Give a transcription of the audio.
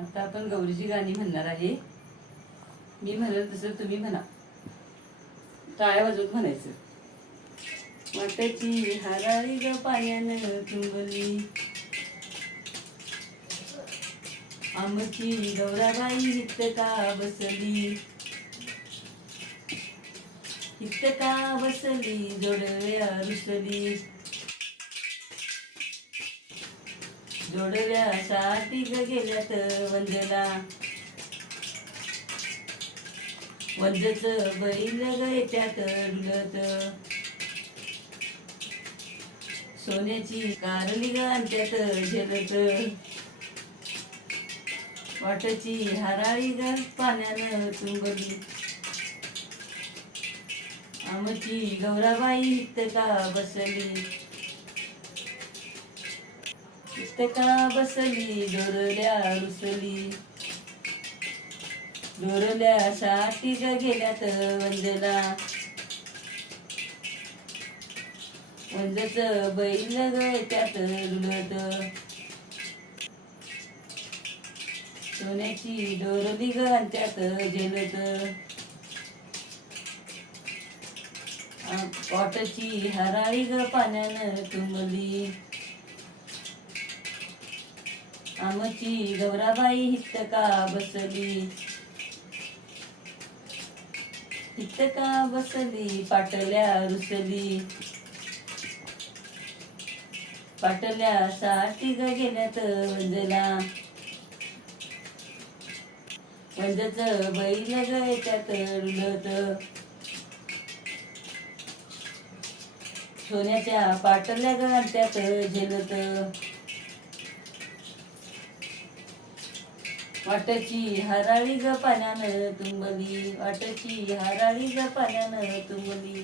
आता आपण गौरीची गाणी म्हणणार आहे. मी म्हणेल तसं तुम्ही म्हणा. टाळ्या वाजवत म्हणायचं. वाट्याची हराळी ग पाण्यानं तुंबली, आमची गौराबाई हित का बसली, हित का बसली जोडव्या रुसली, जोडव्यासाठी ग गेल्यात वंदला, वंदच बैल ग येत्यात डुलत, सोन्याची कारली ग आणत्यात झेलत, वाटची हराळी ग पाण्यानं तुंबली, आमची गौराबाई हित का बसली, हित का बसली दोरल्या रुसली, दोरल्यासाठी ग गेल्यात वंदला, वंदच बैल ग त्यात डुलत, सोन्याची दोरली ग त्यात झेलत, वाटची हराळी ग पाण्यानं तुंबली, आमची गौराबाई हित का बसली, हित का बसली पाटल्या रुसली, पाटल्यासाठी ग गेल्यात वंदला, वंदच बैल ग त्यात डुलत, सोन्याच्या पाटल्या ग त्यात झेलत, वाटची हराळी ग पाण्यानं तुंबली, वाटची हराळी ग पाण्यानं तुंबली.